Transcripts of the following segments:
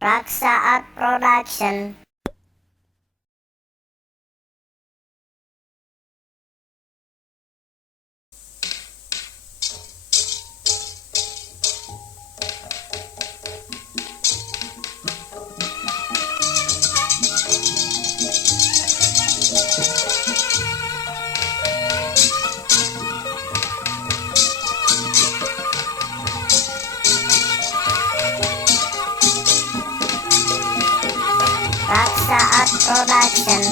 Raksa Art Production. Raksa Art Production.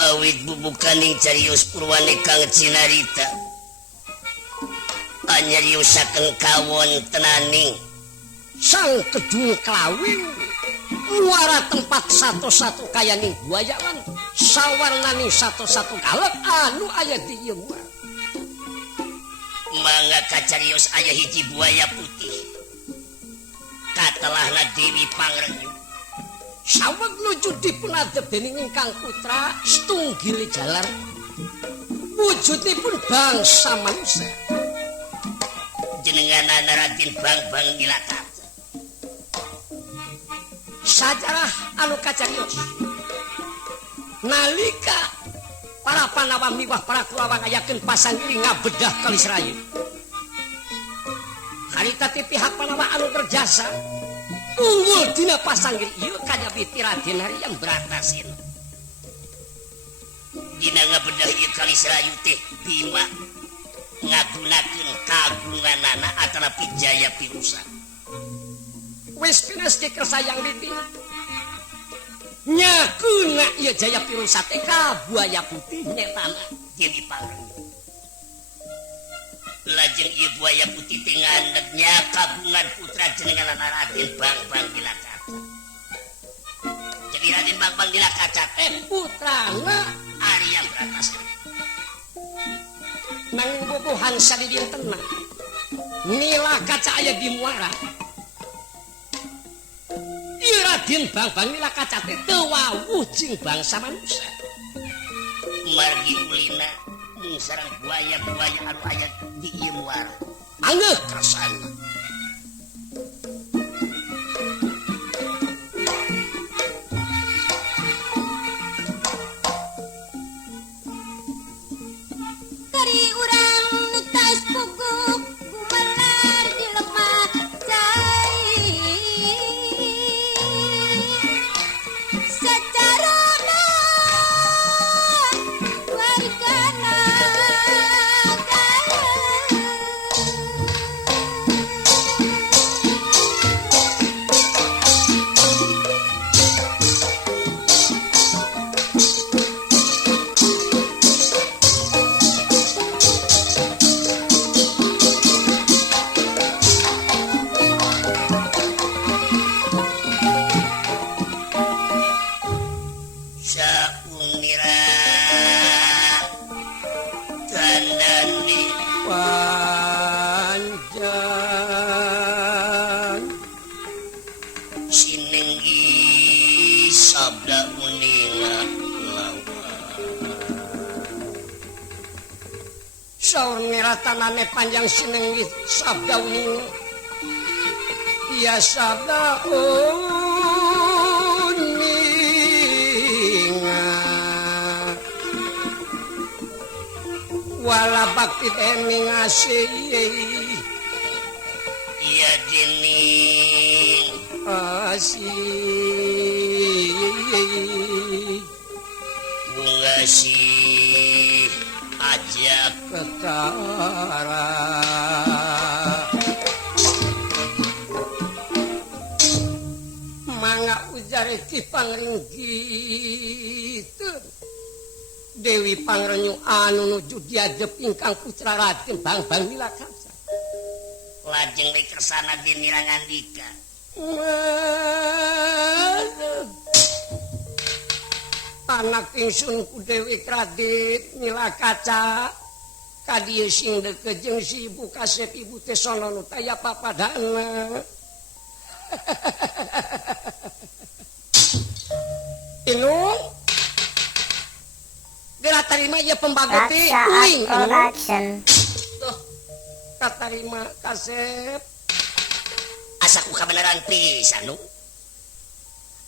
Awit bubukaning carios purwane kang cinarita anyariusaken kawon tenaning sang kedung kelawing muara tempat satu-satu kayaning buayawan sawarnaning satu-satu galak anu aya di ieu muara mangga kacarios aya hiji buaya putih katelahna Dewi Pangrenyu saweg nuju dipunadep dening ingkang putra setunggile jalar wujudipun bangsa manusia jenengan Raden Bang Nilakata sajarah anu kacarios nalika para Pandawa miwah para Kurawa ngayakeun pasanggiri ngabedah Kalisrayu harita ti pihak Pandawa anu berjasa unggul dina pasanggir ieu kanyabiti Raden Haryang Bratasin dina ngabedah ieu Kalisrayu teh Bima ngagunakeun kagunganana atanapi Jaya Pirusa wis pines dikersayang diti nyakuna ieu Jaya Pirusa teh ka buaya putih nyetana Dewi Pangrenyu lajeng ieu buaya putih teh ngandegnya kagungan putra jenengan Raden Bang Nilakata. Jadi Raden Bang Nilakata putrana Haryang Bratasin. Nanging bubuhan sadidin tenang. Nilakata aya di muara. Ieu Raden Bang Nilakata teh teu wawuh jeung bangsa manusia. Margi ulina sareng buaya-buaya anu aya di ieu muara angeuh kersana kari urang nu taes puguk gumelar di lemah cai secara warga saur niratanane panjang sinengit sabda uning ya sabda uning wala bakti dening asih iya jening asih ngasih ajak ketara mangga ujar Ki Pangringgit Dewi Pangrenyu anu nuju diadep ingkang putra Raden Bang Nilakasa lajeng we kersana dinira ngandika anak ingsun ku Dewi Raden Nilakaca kadieu sing deukeut jeung si Ibu Kasep Ibu teh sono nu taya papadana Inung gerak tarima ya pembageti Raksa uing Art Production. tuh katarima Kasep asaku kabeneran pisan nu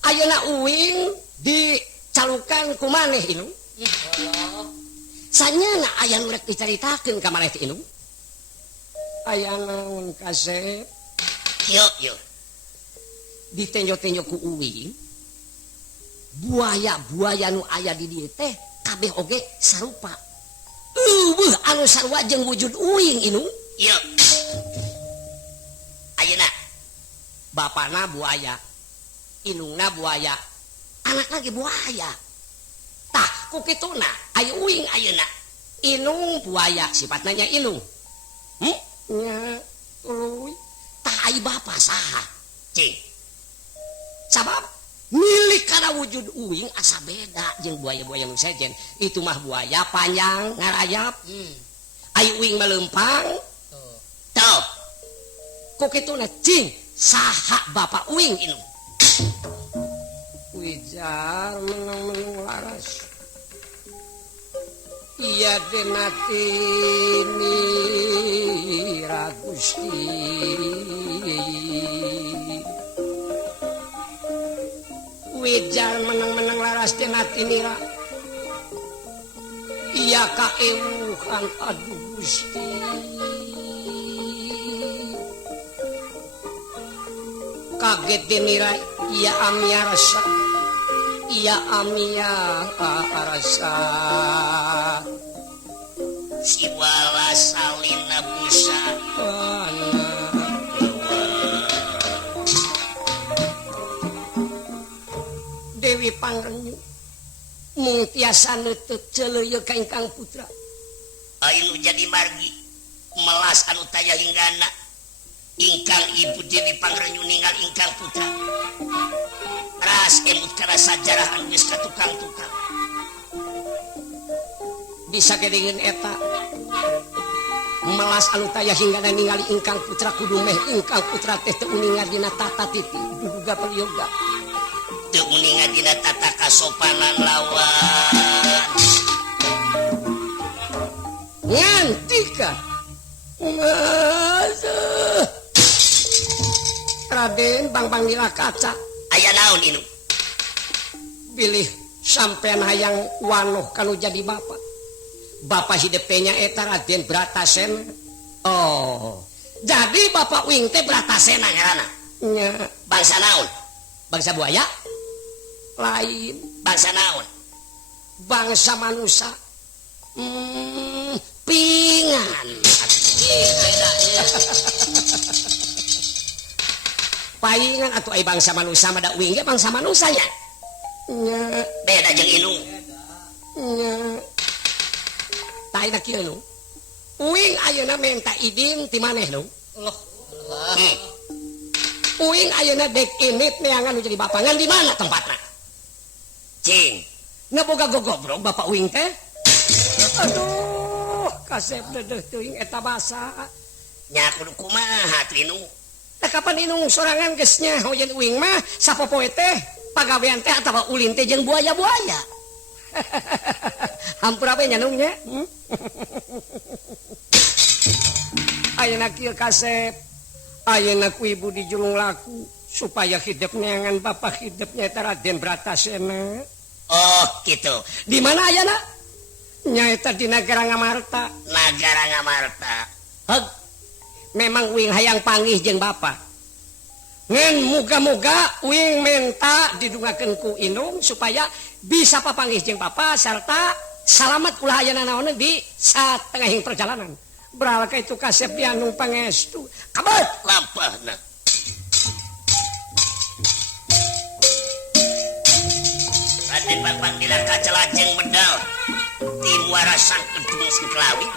ayeuna uing dicalukan ku maneh Inung sanyana aya nu rek dicaritakeun ka maneh Inung aya naon Kasep yuk ditenjo-tenjo ku uing buaya nu aya di dieu teh kabeh oge sarupa anu sarua jeung wujud uing Inung yuk ayeuna bapana buaya inungna buaya anak lagi buaya tah ku kituna aya uing ayeuna inung buaya sifatna nya inung nya tuluy tah ai bapa saha cing sabab milik kana wujud uing asa beda jeung buaya-buaya nu sejen itu mah buaya panjang ngarayap ai uing melempang tuh ku kituna cing saha bapa uing inung wijar menang laras iya denatini ragusti wijar menang laras denatini ra iya kaewuhan aduh Gusti kaget dinira iya amia rasa iya amia rasa si wala salina busa Dewi Pangrenyu mung tiasa neuteup ceuleuyeun ka ingkang putra ayeuna jadi margi melas anu taya hinggana ingkang Ibu Dewi Pangrenyu ninggal ingkang putra ras emut kana sajarah anu geus katukang-tukang bisa gedengeun eta melas anu taya hinggana ningali ingkang putra kudu meh ingkang putra teh teu uningan dina tata titi duduga prayoga teu uningan dina tata kasopanan lawan ngantika Raden Bang Nilakaca aya naon Inung pilih sampean hayang wanuh kanu jadi bapak hidup nya eta Raden Bratasena oh jadi bapak uing teh Bratasena ngaranna nya bangsa naon bangsa buaya lain bangsa naon bangsa manusia pingan paingan atau ai bangsa manusia mada uing ge bangsa manusia nya beda jeung Inung nya taina kieu nu uing ayeuna menta idin ti maneh nu uing ayeuna dek init neangan jadi bapak ngan di mana tempatna cing ngeboga gogobrok bapak uing teh aduh kasep dedeh teuing eta basa nya kudu kumaha tuh Inung teh kapan inung sorangan geus nya hoyeun uing mah sapopoe teh pagawean teh atawa ulin teh jeung buaya-buaya Hampura apa nyanungnya? Ayeuna kieu Kasep. Ayeuna ku ibu dijulung laku supaya hidupnya ngan bapak hidupnya eta Raden Bratasena. Oh gitu. Di mana ayeuna? Nyaeta di Nagara Ngamarta. Nagara Ngamarta. Heg. Memang uing hayang panggih jeung bapak. Ngan muga-muga uing minta didungakeun ku indung supaya bisa papanggih jeung papa sarta salamat ulah ayeuna naon di satengahing perjalanan. Beralka itu Kasep dianung pangestu. Kabet Lampahna. Raden Bambang Dilaka celajeng medal di muara sang kedung Sengkelawi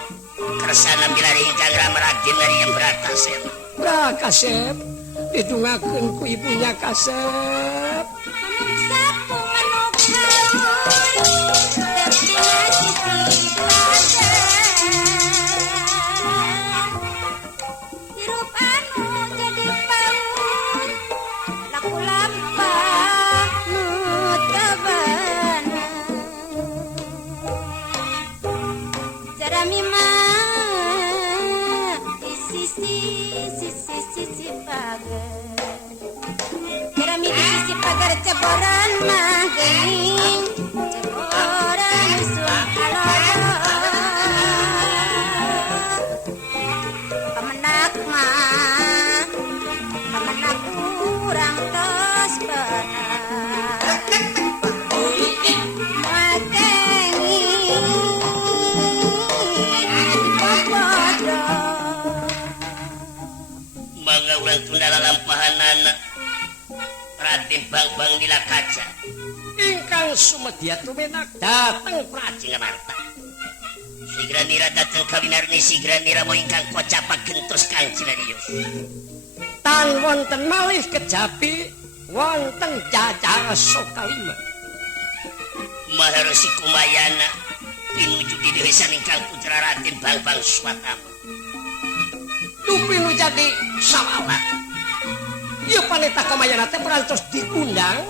kersana milari ingkang rama Raden Arya Bratasena. Bra Kasep didungakeun ku ibunya Kasep. Sapu manuk haur destinasi Klaten. Hirup anu jadi paun laku lampah nu tabana. Jarami mah di sisi pagar. Jarami di sisi pagar ceboran mah geuning ceboran usul pamenak urang tos beunang moal kenging bobodoh. Mangga urang tundala lampahanana Raden Bambang Dilakaca Ingkang sumedya tumenak dateng Praji Ngamarta. Sigra nira dateng kawinarni sigra nira mo ingkang kocapa gentos Kang Cinadius. tan wonten malih kejapi wonten jajar sokalima. Maharsi Kumayana pinuju di desa ingkang putra Raden Bambang Swatama. Tupilu jadi sawala. Ieu paneta Kumayana teh perantos diundang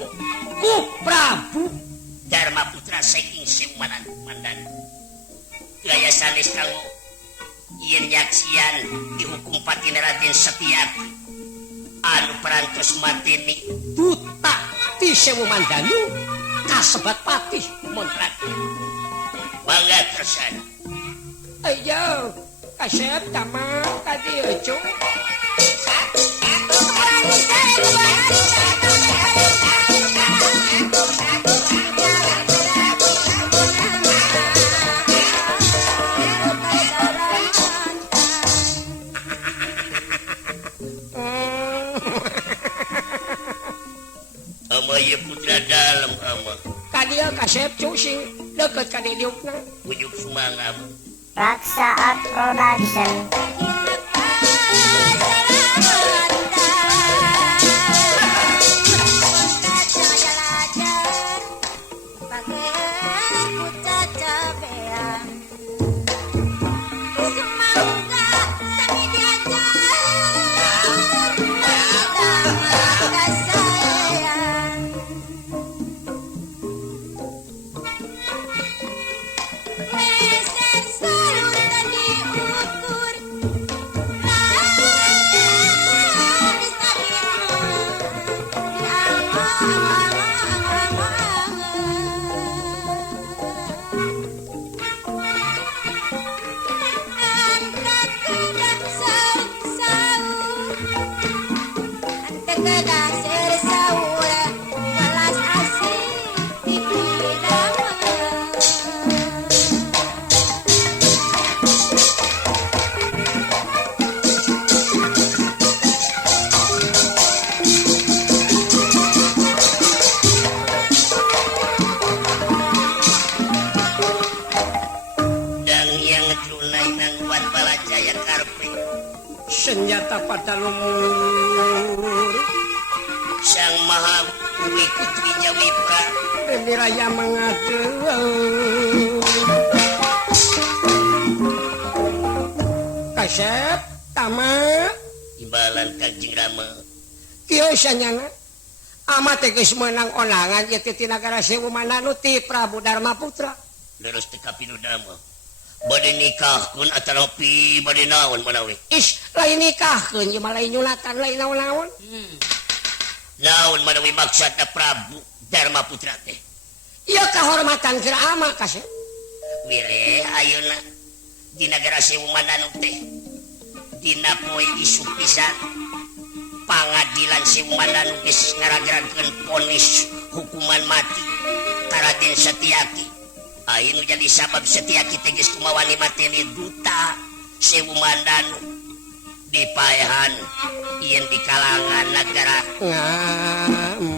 ku Prabu Dharma Putra saking Siumanan Mandana. Gaya sanes kanggo yen nyaksian dihukum patina Raden Setyaki anu perantos mateni duta ti Sewu Mandanu kasebat patih montrak. Bangga kersana. Ayo Kasep tamang tadi ojo. Ama ye putra dalam ama. Kadia Kasep cusing deket kadidiukna. Ujuk sumangam. Raksa Art Production. Senjata pada lumur Sang Maha Wikut Wijawipra Demi Raya mengadu Kasep Tama Imbalan Kangjeng Rama kieu sanyana amat geus meunang onangan ieu ti Nagara Sewu Mandanu ti Prabu Dharma Putra leres teh kapilu dama bade nikahkeun atanapi bade naon manawi lain nikahkeun ieu mah lain nyunatan lain naon-naon naon manawi maksudna Prabu Dharma Putra teh ieu kahormatan keur ama kasep wileh ayeuna di nagara Sewu Mandanung teh dina poe isu pisan pangadilan Sewu Mandanung geus ngaragarakeun vonis hukuman mati ka Raden Setyaki anu jadi sabab Setyaki teh geus kumawani materi duta Sewu Mandanung dipaehan ieun di kalangan nagara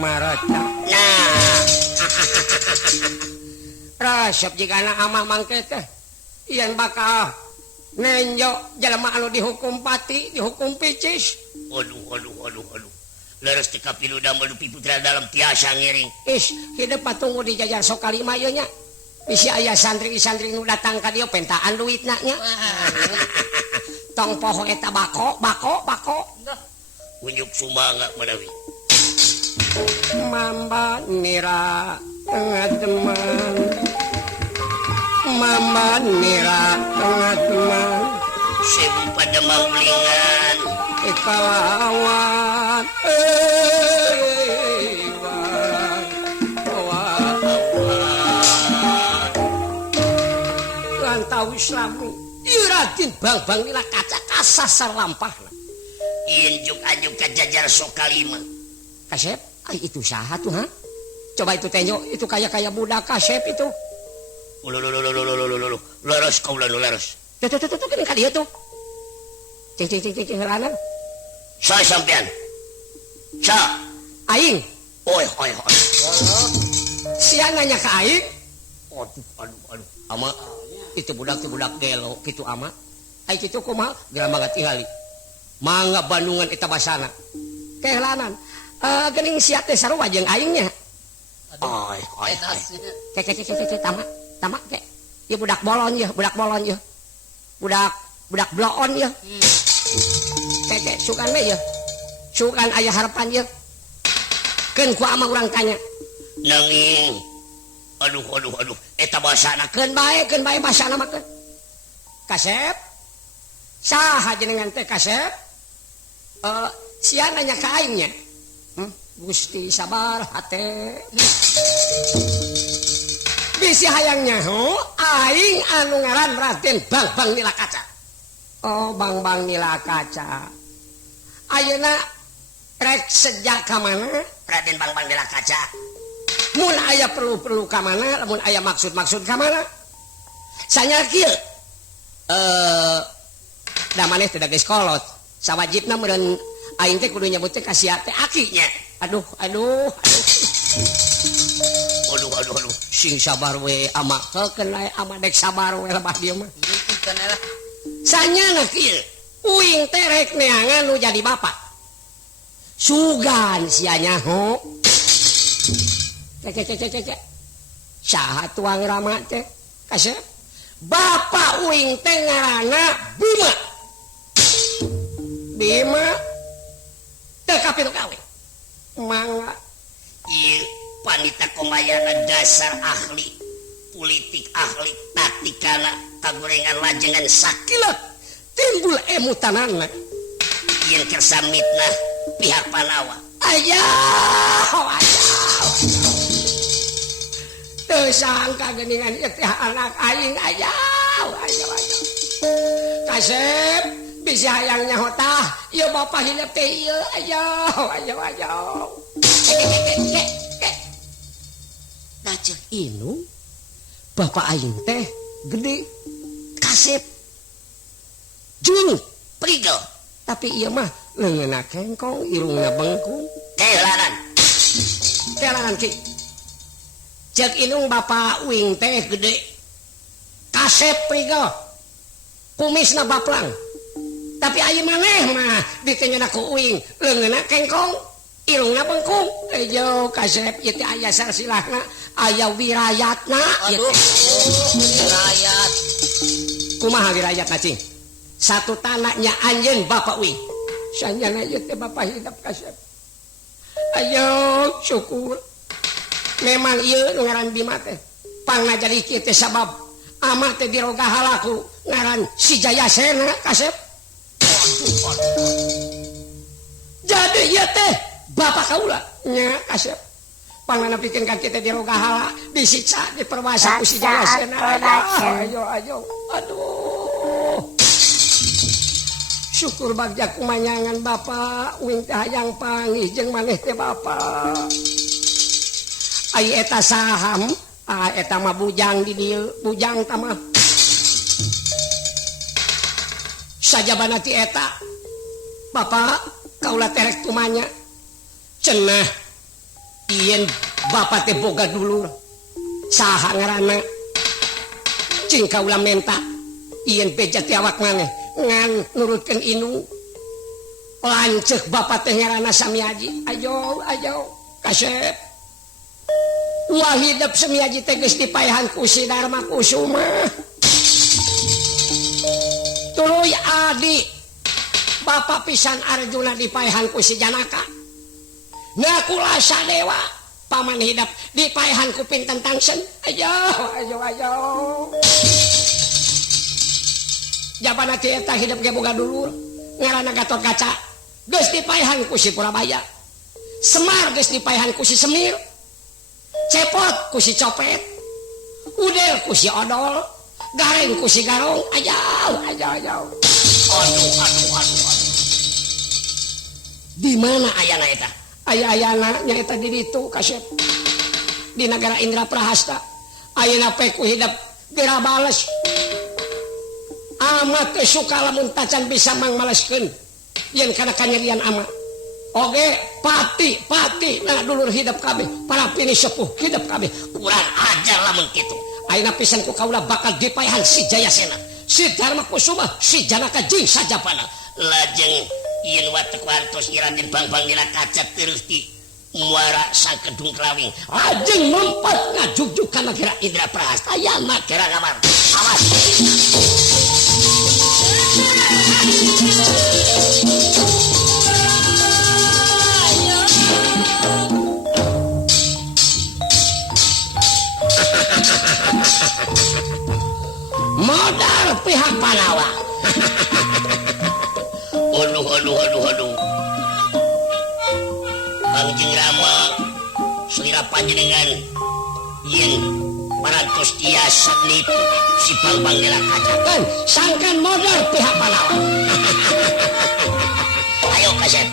marata nah rasep jigana amah mangke teh ieun bakal nenjok jelema anu dihukum pati dihukum picis aduh leres teh kapilu damel Dupi Putra dalam tiasa ngiring hidup patunggu di jajar sok kalima ieu nya bisi aya santri-santri nu datang ka dieu pentaan duitna nya tong poho eta bako unjuk sumanga manawi mamba nira ngademan mamba nira ngademan Sewu pada maulingan kalawan rantau Islami ieu Raden Bang Nila Kaca kasasar lampahna injuk anjuk ka jajar sok kalima kasep itu saha tuh ha coba itu tenyo itu kaya budak kasep itu leres kaula nu leres tuh kan ka dieu tuh cing heulangan saya sampean sa aing oi sia nanya ka aing aduh ama itu budak gelo kitu ama ai kitu kumaha geura mangga tingali mangga Bandungan eta basana kehelanan geuning sia teh sarua jeung aingnya oi ke tamak ke ieu budak bolon ye budak bloon ye ke sukan we ye sukan aya harapan ye keun ku ama urang tanya nanging aduh eta basana keun bae basana mah keun kasep saha jenengan teh kasep sia nanya ka aingnya Gusti sabar hate bisi hayangnya aing anu ngaran Raden Bang Nila Kaca oh Bang Nila Kaca ayeuna rek sejak ka mana Raden Bang Nila Kaca mun aya perlu ka mana mun aya maksud ka mana sanya kieu da maneh teh da geus kolot sawajibna meureun aing teh kudu nyebut teh ka sia teh akinya aduh sing sabar we ama heukeun lae ama dek sabar we lebah dieu mah sanyana kieu uing teh rek neangan nu jadi bapak sugan sianya ho cek saha tuang rama teh kasep bapak uing teh ngaranna Bima teu kapitu kawin mangga ieu panita komayana dasar ahli politik ahli taktikana kagorengan lajengan sakilat timbul emutanana yen kersa mitnah pihak Panawa ayah teu sangka geuningan ieu teh anak aing ayah kasep bisi hayangnya hotah ieu bapak hidup teh ieu ayah Daceuh inu bapak aing teh gede kasep jung prigel tapi ieu mah leungeunna kengkong irungna bengkung kelanan ki ceuk inung bapak uing teh gede kasep prigel kumisna baplang tapi ayeuna maneh mah ditengena ku uing leungeunna kengkong irungna bengkung ejo kasep ieu teh aya silsilahna aya wirayatna aduh wirayat kumaha wirayatna cing satu tanahnya anjeun bapak uing sanyana ieu teh bapak hidup kasep ayo syukur memang ieu nu ngaran Bima teh pangna jadi kitu sabab amat teh diroga halaku ngaran si Jayasena kasep. Jadi ieu teh bapak kaula nya kasep. Pangna nepikeun ka kitu diroga hala disiksa diperwasa ku si Jayasena. Ayo. Aduh. Syukur bagja kumanyangan bapak uing teh hayang panggih jeung maneh teh bapak. Ai eta saham eta mah bujang di dieu bujang tamah sajabana ti eta bapak kaula terek tumanya cenah ieun bapak teh boga dulur saha ngaranna cing kaula menta ieun beja ti awak maneh ngan nurutkeun inu lanceuk bapak teh ngaranna Samiaji ayo kasep wah hidup Samiaji teh geus dipaehan ku si Darma Kusuma tuluy adi bapak pisan Arjuna dipaehan ku si Janaka nah kula Sadewa paman hidup dipaehan ku Pinten Tangsen ayo jabana ti eta hidup ge boga dulur ngaranna Gatot Kaca geus dipaehan ku si Purabaya Semar geus dipaehan ku si Semir Cepot ku si Copet Udel ku si Odol Gareng ku si Garong ayo aduh di mana ayana eta ayana nya eta di ditu kasep di negara Indraprahasta ayeuna pe ku hidup geura bales amat teu suka lamun tacan bisa mangmaleskeun yen kana kanyerian ama oge pati nah dulur hidup kabeh para pini sepuh hidup kabeh kurang ajar lamun kitu ayeuna pisan ku kaula bakal dipaehan si Jayasena si Darma Kusuma si Janaka jeung sajapana lajeng ieun watek wartos Raden Bangbangila Kaca terus di muara sang Kedung Kelawing ajeng mempet ngajugjug ka negara Indraprahasta aya negara kamar awas modal pihak Panawa aduh Kangjeng Rama selira panjenengan yen parantos tiasa nipu si Bangbangila Kaca kan sangkan modal pihak Panawa ayo kasep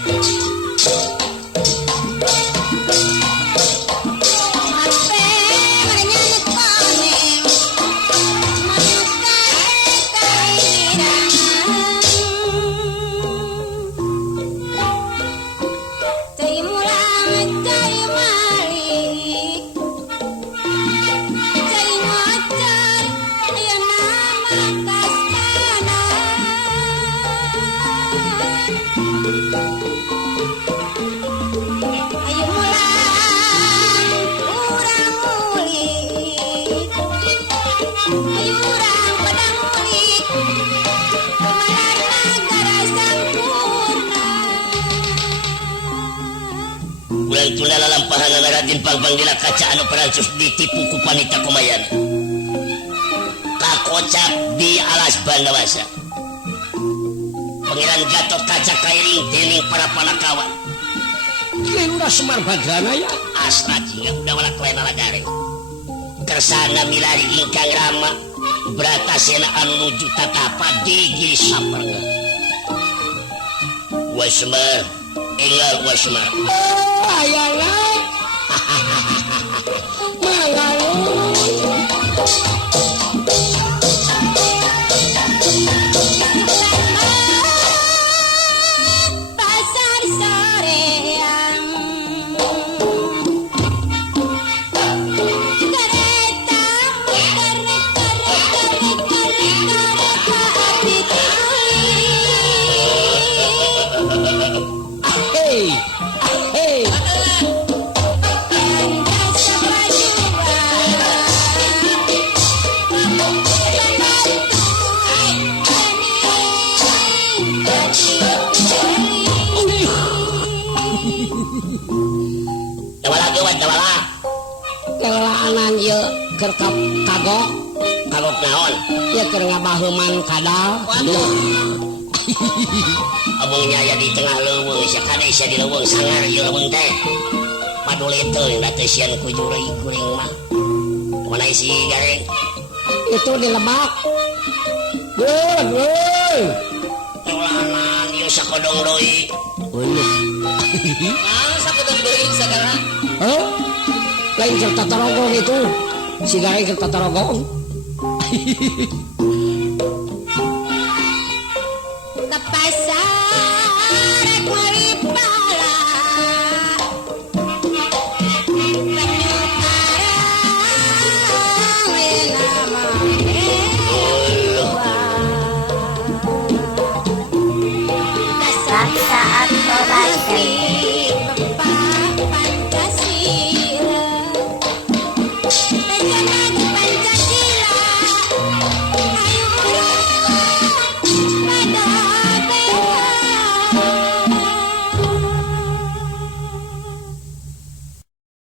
tunda lalampahan Raden Bangbangila Kaca anu peransus ditipu ku Panita Kumayan kakocap di alas Bandawasa Pangeran Gatot Kaca kairing dening para panakawan udah Semar Badrana ya asra jingga udah walak lain alagare kersana milari ingkang Rama Bratasena anu nuju tatapa di Giri Saperga Wasmar enggal Wasmar ayana mangalu pasar soreang kereta keur kagok kagok naon ya keur ngabaheman kadal. Waduh. abungnya aya di tengah leuweung sakade sia di leuweung sangar ieu leuweung teh paduli teuing da teh sieun ku jureuy kuring mah mana isi gareng Itu di Lebak. Woi. tolanan ieu sakodong deui Nah, sakudang deui sagala. Hah? Lain keur tatarogong itu. Si Gareng keur tatarogong.